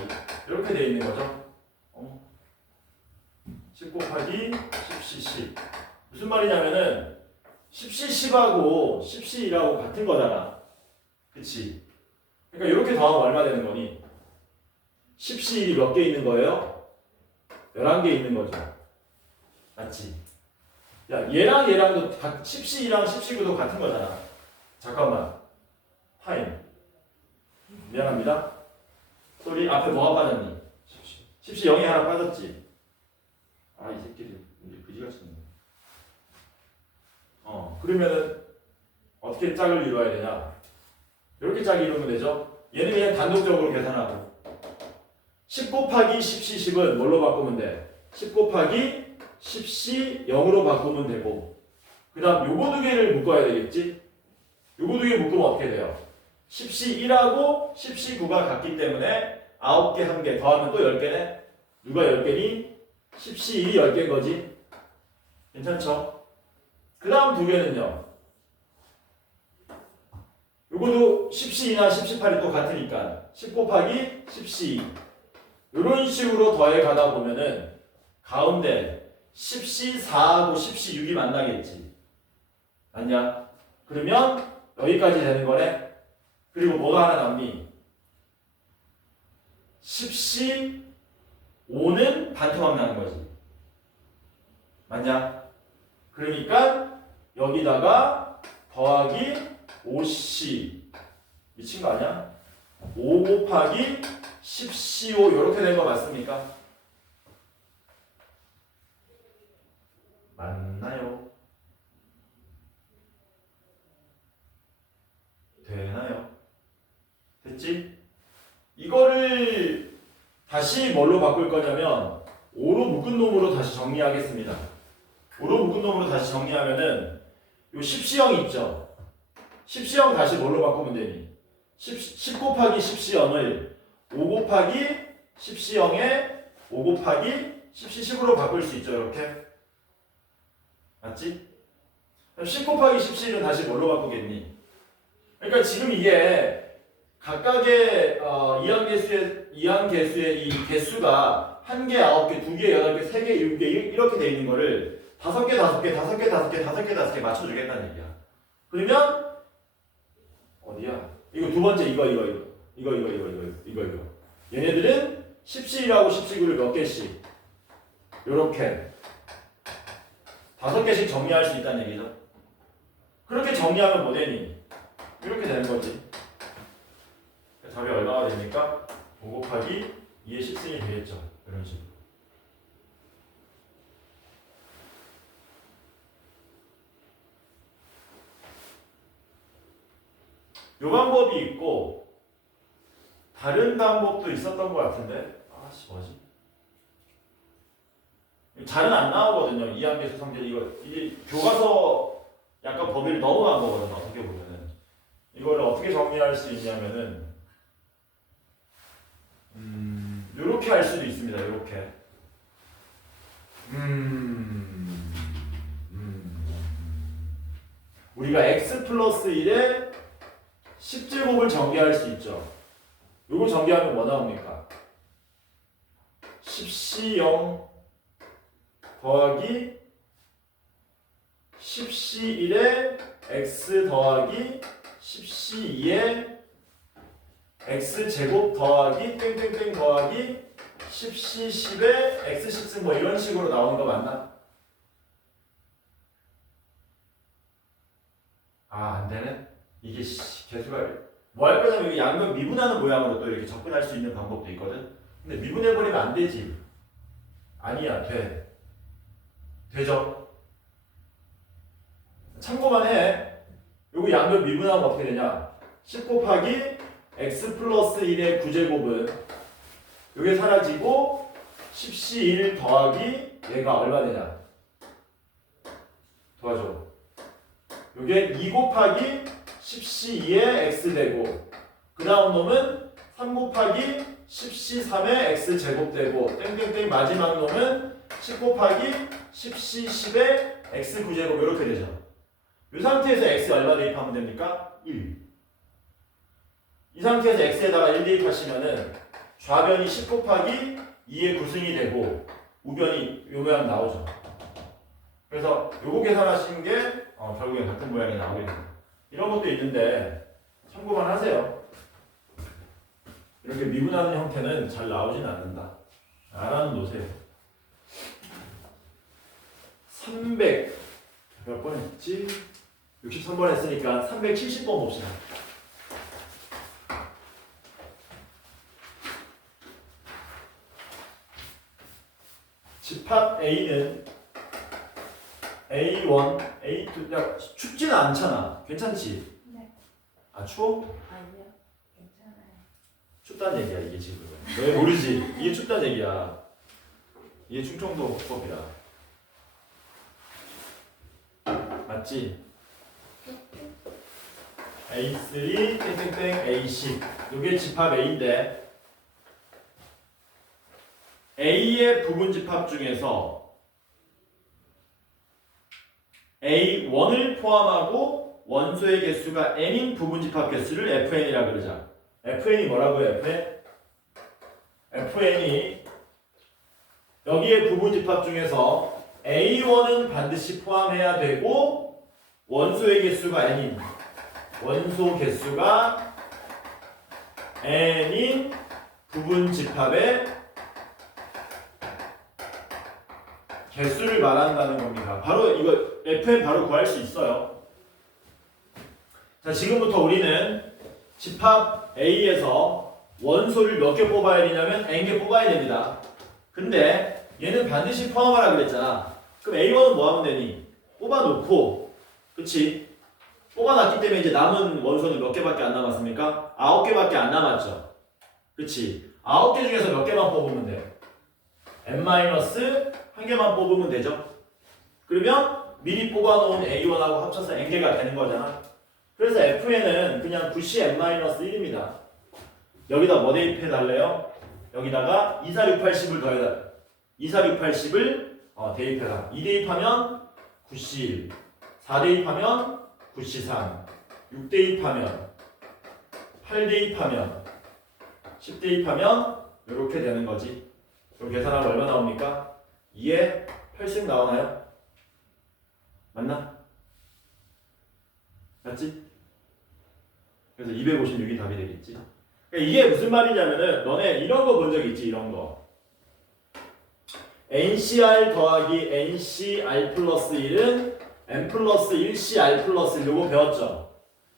이렇게 돼 있는 거죠. 10 곱하기 10, 10 무슨 말이냐면은 10, 10하고 10, 1하고 같은 거잖아. 그치? 그러니까 이렇게 더하면 얼마 되는 거니? 10, 1이 몇 개 있는 거예요? 11개 있는 거죠. 맞지? 야, 얘랑 얘랑도 10, 2랑 10, 9도 같은 거잖아. 잠깐만. 타임. 미안합니다. 소리 앞에 뭐가 빠졌니? 10, 0이 하나 빠졌지. 아, 이 새끼들 그지같이 있네. 그러면은 어떻게 짝을 이루어야 되냐? 이렇게 짝을 이루면 되죠. 얘는 그냥 단독적으로 계산하고 10 곱하기 10, 10은 뭘로 바꾸면 돼? 10 곱하기 10, 0으로 바꾸면 되고 그 다음 요거 두 개를 묶어야 되겠지? 요거 두 개 묶으면 어떻게 돼요? 10, 1하고 10, 9가 같기 때문에 9개, 1개 더하면 또 10개네? 누가 10개니? 10, 1이 10개인 거지? 괜찮죠? 그 다음 두 개는요. 요거도 10, 2나 10, 8이 또 같으니까 10 곱하기 10, 2 이런 식으로 더해 가다 보면은 가운데 10, 4하고 10, 6이 만나겠지. 맞냐? 그러면 여기까지 되는 거네. 그리고 뭐가 하나 남니? 10, 5는 반토막 나는 거지. 맞냐? 그러니까 여기다가 더하기 5C 미친 거 아니야? 5 곱하기 10C5 이렇게 된 거 맞습니까? 맞나요? 되나요? 됐지? 이거를 다시 뭘로 바꿀 거냐면 5로 묶은 놈으로 다시 정리하겠습니다. 5로 묶은 놈으로 다시 정리하면은 요 10C형 있죠? 10C형 다시 뭘로 바꾸면 되니? 10 곱하기 10C형을 5 곱하기 10C형에 5 곱하기 10C10으로 바꿀 수 있죠, 이렇게. 맞지? 그럼 10 곱하기 10C는 다시 뭘로 바꾸겠니? 그러니까 지금 이게 각각의 이항계수의 이 개수가 1개, 9개, 2개, 8개, 3개, 7개 이렇게 돼 있는 거를 5개, 5개, 5개, 5개, 5개, 5개 맞춰주겠다는 얘기야. 그러면 어디야? 이거 두 번째 이거. 얘네들은 10C라고 10C를 몇 개씩 요렇게 5개씩 정리할 수 있다는 얘기죠. 그렇게 정리하면 뭐 되니? 이렇게 되는 거지. 답이 얼마가 됩니까? 5 곱하기 2의 10승이 되겠죠. 이런 식으로. 요 방법이 있고 다른 방법도 있었던 것 같은데 아씨 뭐지? 잘은 안 나오거든요. 이항계수 성질 이게 교과서 약간 범위를 넘어간 거거든요. 어떻게 보면은 이거를 어떻게 정리할 수 있냐면은 요렇게 할 수도 있습니다. 요렇게 우리가 x 플러스 1에 10제곱을 정리할 수 있죠. 요거 정리하면 뭐 나옵니까? 10C0 더하기 10C1에 x 더하기 10C2에 x제곱 더하기 땡땡땡 더하기 10C10에 x10승 뭐 이런 식으로 나오는 거 맞나? 아 안되네? 이게 개수가 뭐 할 거냐면 여기 양변 미분하는 모양으로 또 이렇게 접근할 수 있는 방법도 있거든. 근데 미분해버리면 안 되지. 아니야 돼. 되죠? 참고만 해. 요거 양변 미분하면 어떻게 되냐? 10 곱하기 x 플러스 1의 9제곱은 요게 사라지고 10C1 더하기 얘가 얼마 되냐? 도와줘. 요게 2 곱하기 10C2의 x 되고 그 다음 놈은 3 곱하기 10C3의 x제곱되고 땡땡땡 마지막 놈은 10 곱하기 10C10의 x9제곱 이렇게 되죠. 이 상태에서 x 얼마 대입하면 됩니까? 1. 이 상태에서 x에다가 1 대입하시면은 좌변이 10 곱하기 2의 9승이 되고 우변이 요 모양 나오죠. 그래서 요거 계산하시는 게 결국엔 같은 모양이 나오게 됩니다. 이런 것도 있는데 참고만 하세요. 이렇게 미분하는 형태는 잘 나오진 않는다. 알아는 놓으세요. 300 몇 번 했지? 63번 했으니까 370번 봅시다. 집합 A는 A1, A2, 야 춥지는 않잖아. 괜찮지? 네. 아 추워? 아니요. 괜찮아요. 춥다는 얘기야 이게 지금. 왜 모르지? 이게 춥다는 얘기야. 이게 충청도 호법이야. 맞지? A3 땡땡땡 A10 이게 집합 A인데 A의 부분 집합 중에서 A1을 포함하고 원소의 개수가 n인 부분 집합 개수를 FN이라 그러자. FN이 뭐라고요? FN이 여기에 부분 집합 중에서 A1은 반드시 포함해야 되고 원소의 개수가 n인 원소 개수가 n인 부분 집합의 개수를 말한다는 겁니다. 바로 이거 FN 바로 구할 수 있어요. 자, 지금부터 우리는 집합 A에서 원소를 몇 개 뽑아야 되냐면 n개 뽑아야 됩니다. 근데 얘는 반드시 포함하라 그랬잖아. 그럼 A1은 뭐 하면 되니? 뽑아놓고, 그치? 뽑아놨기 때문에 이제 남은 원소는 몇 개밖에 안 남았습니까? 9개밖에 안 남았죠. 그치? 9개 중에서 몇 개만 뽑으면 돼? n-1개만 뽑으면 되죠. 그러면 미리 뽑아놓은 A1하고 합쳐서 n개가 되는 거잖아. 그래서 FN은 그냥 9cn-1입니다. 여기다 뭐 대입해 달래요? 여기다가 2, 4, 6, 80을 더해달래. 2, 4, 6, 80을 대입해라. 2 대입하면 9c1, 4 대입하면 9c3, 6 대입하면 8 대입하면 10 대입하면 이렇게 되는 거지. 그럼 계산하면 얼마 나옵니까? 2에 8씩 나오나요? 맞나? 맞지? 그래서 256이 답이 되겠지. 그러니까 이게 무슨 말이냐면은 너네 이런 거 본 적 있지? 이런 거. NCR 더하기 NCR 플러스 1은 N 플러스 1CR 플러스 1 요거 배웠죠?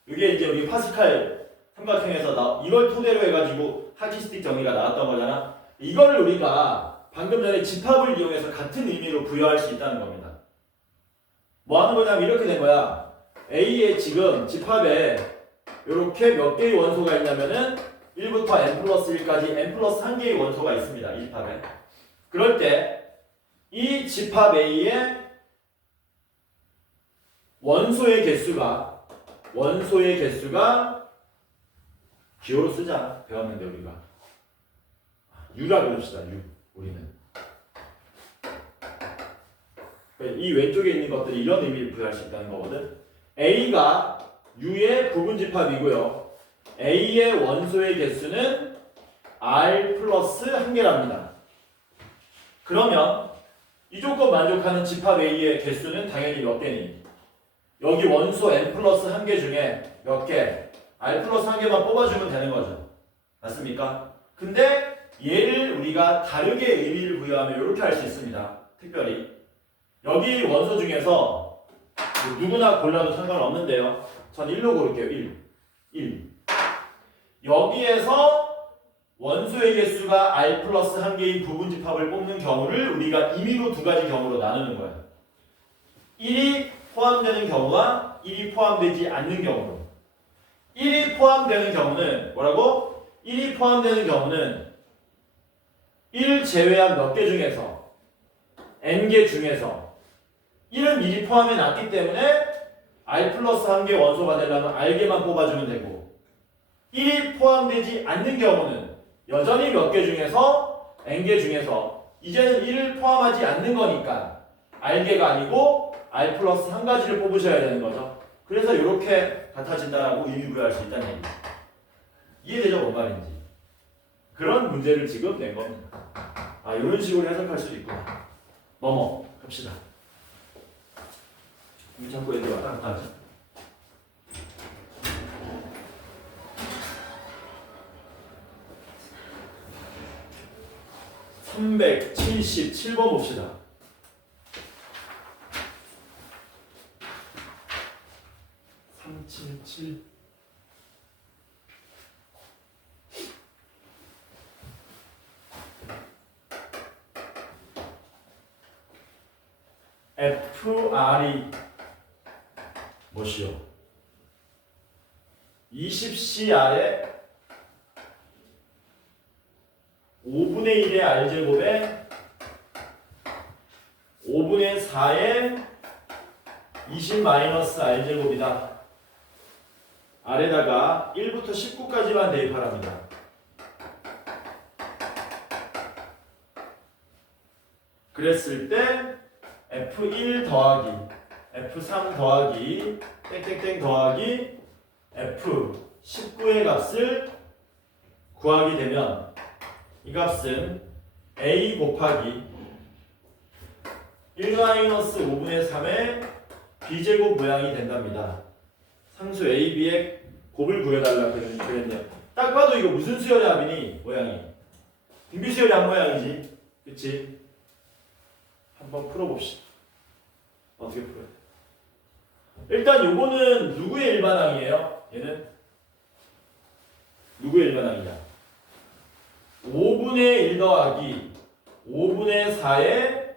이게 이제 우리 파스칼 삼각형에서 이걸 토대로 해가지고 하기스틱 정의가 나왔던 거잖아. 이거를 우리가 방금 전에 집합을 이용해서 같은 의미로 부여할 수 있다는 겁니다. 뭐 하는 거냐면 이렇게 된 거야. A의 지금 집합에 이렇게 몇 개의 원소가 있냐면은 1부터 n 플러스 1까지 n 플러스 1개의 원소가 있습니다. 이 집합에. 그럴 때 이 집합 A의 원소의 개수가 기호로 쓰자. 배웠는데 우리가 U라 그럽시다. U 우리는 이 왼쪽에 있는 것들이 이런 의미를 부여할 수 있다는 거거든. A가 U의 부분 집합이고요. A의 원소의 개수는 R 플러스 1개랍니다. 그러면 이 조건 만족하는 집합 A의 개수는 당연히 몇 개니? 여기 원소 N 플러스 1개 중에 몇 개? R 플러스 1개만 뽑아주면 되는 거죠. 맞습니까? 근데 얘를 우리가 다르게 의미를 부여하면 이렇게 할 수 있습니다. 특별히 여기 원소 중에서 누구나 골라도 상관없는데요. 전 1로 고를게요. 1. 여기에서 원소의 개수가 R 플러스 1개의 부분 집합을 뽑는 경우를 우리가 임의로 두 가지 경우로 나누는 거예요. 1이 포함되는 경우와 1이 포함되지 않는 경우로. 1이 포함되는 경우는 뭐라고? 1이 포함되는 경우는 1 제외한 몇 개 중에서 n개 중에서 1은 미리 포함해 놨기 때문에 R 플러스 1개 원소가 되려면 R개만 뽑아주면 되고 1이 포함되지 않는 경우는 여전히 몇 개 중에서 n개 중에서 이제는 1을 포함하지 않는 거니까 r개가 아니고 r 플러스 한 가지를 뽑으셔야 되는 거죠. 그래서 이렇게 같아진다라고 의미부여할 수 있다는 얘기죠. 이해되죠? 뭔 말인지. 그런 문제를 지금 낸 겁니다. 아, 이런 식으로 해석할 수도 있구나. 뭐뭐 갑시다. 왜 자꾸 애들 왔다 갔다 하지? (377번) 봅시다. (377) FR이 무엇이요? 20CR에 5분의 1의 R제곱에 5분의 4의 20-R제곱이다. 아래다가 1부터 19까지만 대입하랍니다. 그랬을 때 F1 더하기 F3 더하기 땡땡땡 더하기 F19의 값을 구하게 되면 이 값은 A 곱하기 1-5분의 3의 B제곱 모양이 된답니다. 상수 A, B의 곱을 구해달라 그랬네요. 딱 봐도 이거 무슨 수열의 합이니? 모양이 등비수열의 합 모양이지. 그치? 한번 풀어봅시다. 어떻게 풀어요? 일단 요거는 누구의 일반항이에요? 얘는 누구의 일반항이냐? 5분의 1 더하기 5분의 4의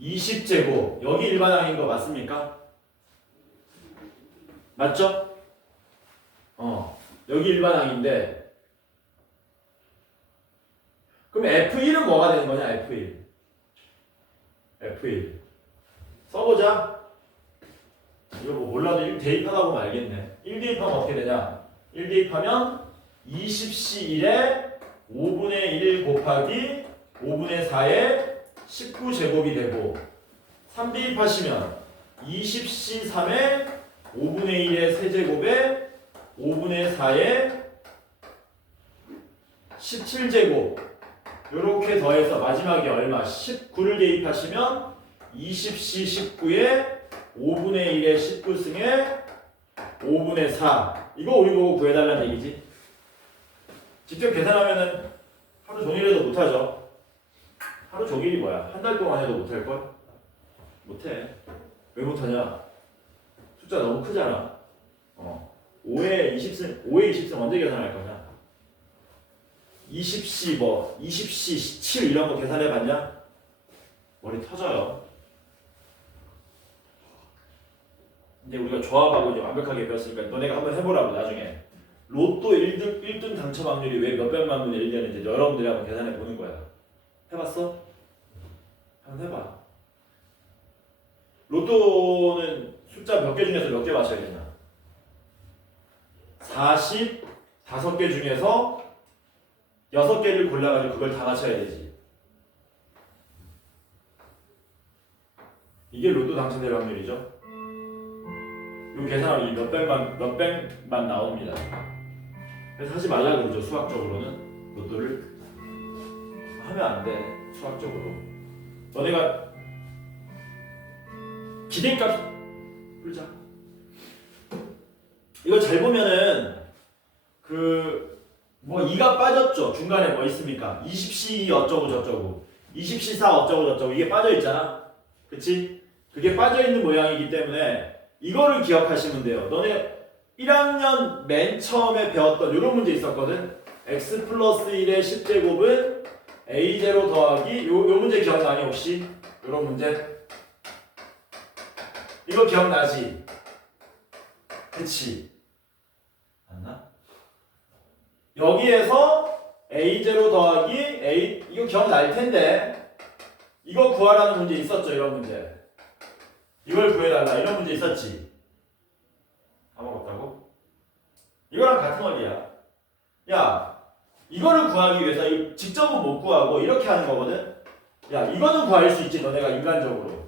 20제곱. 여기 일반항인 거 맞습니까? 맞죠? 여기 일반항인데 그럼 F1은 뭐가 되는 거냐? F1 써보자. 이거 뭐 몰라도 1 대입하다 보면 알겠네. 1 대입하면 어떻게 되냐? 1 대입하면 20C1에 5분의 1 곱하기 5분의 4의 19제곱이 되고 3 대입하시면 20C3에 5분의 1의 세제곱에 5분의 4의 17제곱 요렇게 더해서 마지막에 얼마? 19를 대입하시면 20C19에 5분의 1의 19승에 5분의 4 이거 우리 보고 구해달라는 얘기지. 직접 계산하면은 하루 종일해도 못하죠. 하루 종일이 뭐야? 한 달 동안 해도 못할걸? 못해. 왜 못하냐? 숫자 너무 크잖아. 5에 20승 언제 계산할 거냐? 20C 20C 7 이런 거 계산해 봤냐? 머리 터져요. 근데 우리가 조합하고 이제 완벽하게 배웠으니까 너네가 한번 해보라고. 나중에 로또 1등 당첨 확률이 왜 몇백만 분의 1 되는지 여러분들이 한번 계산해 보는 거야. 해봤어? 한번 해봐. 로또는 숫자 몇 개 중에서 몇 개 맞춰야 되나? 45개 중에서 6개를 골라가지고 그걸 다 맞춰야 되지. 이게 로또 당첨될 확률이죠. 요 계산하면 몇백만 나옵니다. 그래서 하지 말라 그러죠. 수학적으로는 로또를 하면 안 돼. 수학적으로 너네가 기대값 풀자. 이거 잘 보면은 뭐 2가 빠졌죠. 중간에 뭐 있습니까? 20C 어쩌고 저쩌고 20C4 어쩌고 저쩌고 이게 빠져있잖아. 그치? 그게 빠져있는 모양이기 때문에 이거를 기억하시면 돼요. 너네 1학년 맨 처음에 배웠던 이런 문제 있었거든. x 플러스 1의 10제곱은 a0 더하기 요 문제 기억나니 혹시? 요런 문제 이거 기억나지? 그치? 맞나? 여기에서 a0 더하기 a 이거 기억날 텐데 이거 구하라는 문제 있었죠. 이런 문제 이걸 구해달라 이런 문제 있었지. 까먹었다고? 이거랑 같은 원리야. 야, 이거를 구하기 위해서 직접은 못 구하고 이렇게 하는 거거든. 야, 이거는 구할 수 있지, 너네가 인간적으로.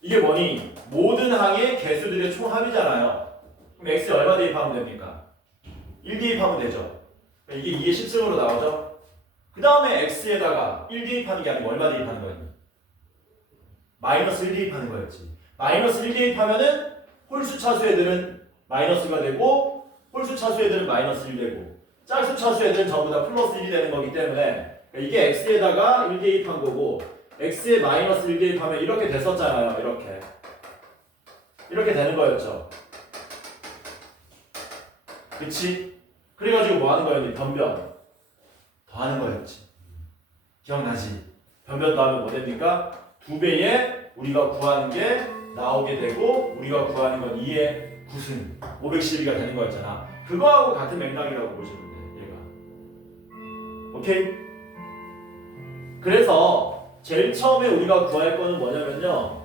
이게 뭐니? 모든 항의 개수들의 총합이잖아요. 그럼 x에 얼마 대입하면 됩니까? 1 대입하면 되죠. 이게 2의 10승으로 나오죠. 그 다음에 x에다가 1 대입하는 게 아니고 얼마 대입하는 거였니? 마이너스 1 대입하는 거였지. 마이너스 1 대입하면은 홀수 차수 애들은 마이너스가 되고 홀수 차수 애들은 마이너스 1 되고 짝수 차수 애들은 전부 다 플러스 1이 되는 거기 때문에 이게 x에다가 1 대입한 거고 x에 마이너스 1 대입하면 이렇게 됐었잖아요. 이렇게 되는 거였죠. 그치? 그래가지고 뭐 하는 거였니? 변변 더하는 거였지. 기억나지? 변변 더하면 뭐 됩니까? 2배에 우리가 구하는 게 나오게 되고 우리가 구하는 건 2의 9승 512가 되는 거였잖아. 그거하고 같은 맥락이라고 보시면 돼. 얘가. 오케이? 그래서 제일 처음에 우리가 구할 거는 뭐냐면요,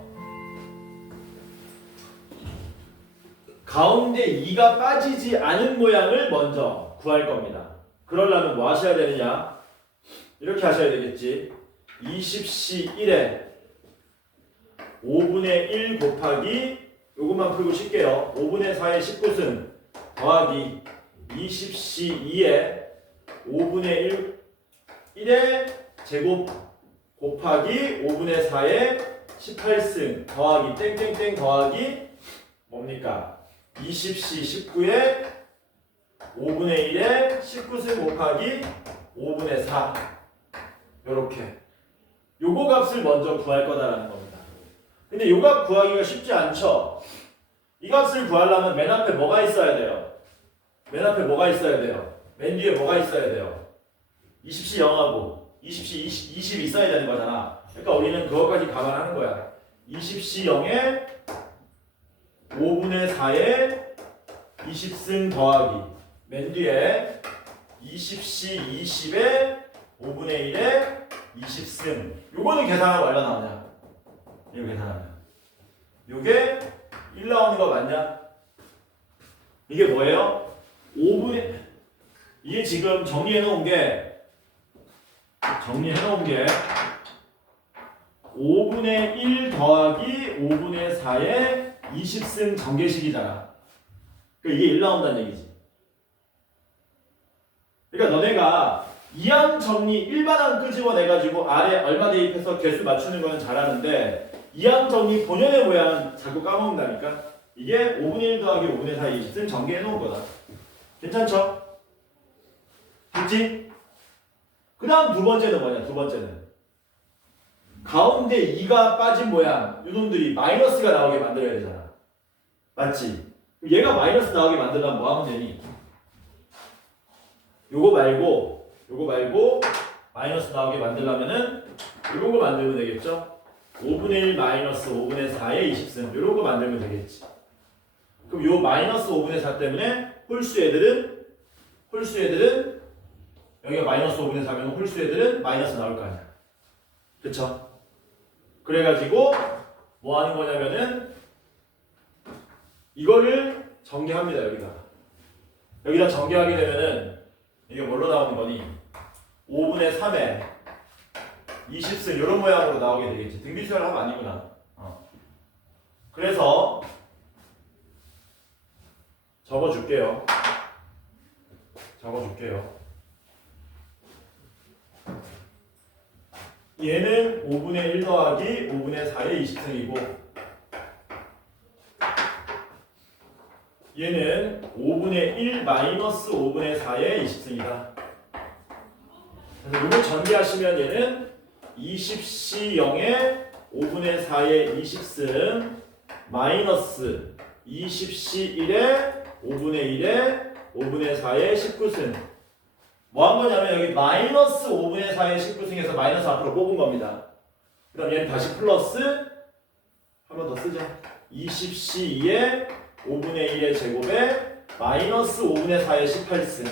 가운데 2가 빠지지 않은 모양을 먼저 구할 겁니다. 그러려면 뭐 하셔야 되느냐? 이렇게 하셔야 되겠지. 20시 1에 5분의 1 곱하기 요것만 풀고 쉴게요. 5분의 4의 19승 더하기 20시 2에 5분의 1의 제곱 곱하기 5분의 4의 18승 더하기 땡땡땡 더하기 뭡니까? 20시 19에 5분의 1에 19승 곱하기 5분의 4 요렇게 요거 값을 먼저 구할 거다라는 겁니다. 근데 요 값 구하기가 쉽지 않죠? 이 값을 구하려면 맨 앞에 뭐가 있어야 돼요? 맨 앞에 뭐가 있어야 돼요? 맨 뒤에 뭐가 있어야 돼요? 20시 0하고 20시 20 있어야 되는 거잖아. 그러니까 우리는 그것까지 감안하는 거야. 20시 0에 5분의 4에 20승 더하기 맨 뒤에 20시 20에 5분의 1에 20승. 요거는 계산하고 얼마 나오냐? 이거 계산하면 요게 1 나오는 거 맞냐? 이게 뭐예요? 5분의 이게 지금 정리해 놓은 게 5분의 1 더하기 5분의 4의 20승 전개식이잖아. 그러니까 이게 1 나온다는 얘기지. 그러니까 너네가 이항 정리 일반항 끄집어내가지고 아래 얼마 대입해서 개수 맞추는 거는 잘하는데 이항 정리 본연의 모양은 자꾸 까먹는다니까. 이게 5분의 1 더하기 5분의 4의 20승 전개해 놓은 거다. 괜찮죠? 됐지? 그 다음 두 번째는 뭐냐? 두 번째는 가운데 2가 빠진 모양 이놈들이 마이너스가 나오게 만들어야 되잖아. 맞지? 얘가 마이너스 나오게 만들려면 뭐 하면 되니? 요거 말고 마이너스 나오게 만들려면은 이런 거 만들면 되겠죠? 5분의 1 마이너스 5분의 4의 20승 이런 거 만들면 되겠지. 그럼 요 마이너스 5분의 4 때문에 홀수 애들은 여기가 마이너스 5분의 4면 홀수 애들은 마이너스 나올 거 아니야. 그쵸? 그래가지고 뭐 하는 거냐면은 이거를 전개합니다. 여기다 전개하게 되면은 이게 뭘로 나오는 거니? 5분의 3에 20승 이런 모양으로 나오게 되겠지. 등비수열 하면 아니구나. 그래서 적어줄게요. 얘는 5분의 1 더하기 5분의 4의 20승이고 얘는 5분의 1 마이너스 5분의 4의 20승이다. 그래서 이걸 전개하시면 얘는 20시 0에 5분의 4의 20승 마이너스 20시 1에 5분의 1에 5분의 4의 19승. 뭐 한 거냐면 여기 마이너스 5분의 4의 19승에서 마이너스 앞으로 뽑은 겁니다. 그 다음 얘는 다시 플러스 한 번 더 쓰자. 20시 2에 5분의 1의 제곱에 마이너스 5분의 4의 18승.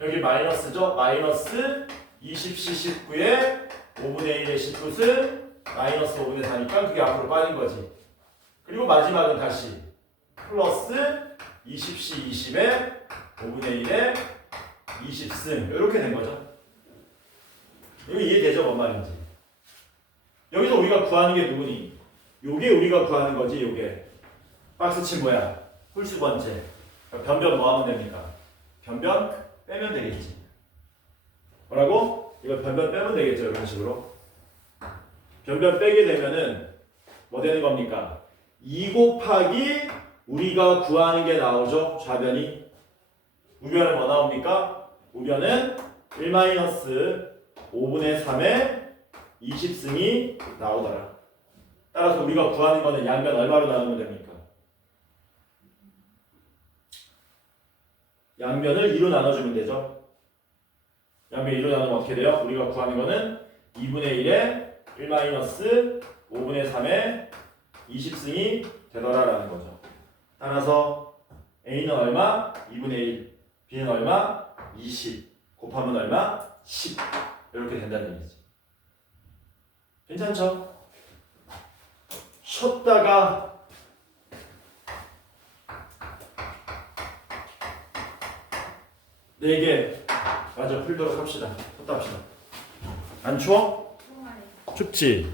여기 마이너스죠? 마이너스 20시 19에 5분의 1의 19승 마이너스 5분의 4니까 그게 앞으로 빠진 거지. 그리고 마지막은 다시 플러스 20C 20에 5분의 1에 20승 이렇게 된 거죠. 이거 이해되죠? 뭔 말인지. 여기서 우리가 구하는 게 누구니? 요게 우리가 구하는 거지. 요게 박스칠 뭐야? 홀수 번째. 변변 뭐 하면 됩니까? 변변 빼면 되겠지. 뭐라고? 이거 변변 빼면 되겠죠. 이런 식으로. 변변 빼게 되면은 뭐 되는 겁니까? 2 곱하기 우리가 구하는 게 나오죠. 좌변이. 우변은 뭐 나옵니까? 우변은 1-5분의 3의 20승이 나오더라. 따라서 우리가 구하는 거는 양변 얼마로 나누면 됩니까? 양변을 2로 나눠주면 되죠. 양변 2로 나누면 어떻게 돼요? 우리가 구하는 거는 2분의 1에 1-5분의 3의 20승이 되더라라는 거죠. 따라서 A는 얼마? 2분의 1. B는 얼마? 20. 곱하면 얼마? 10. 이렇게 된다는 얘기지. 괜찮죠? 쉬었다가 네 개 마저 풀도록 합시다. 쉬었다 합시다. 안 추워? 춥지?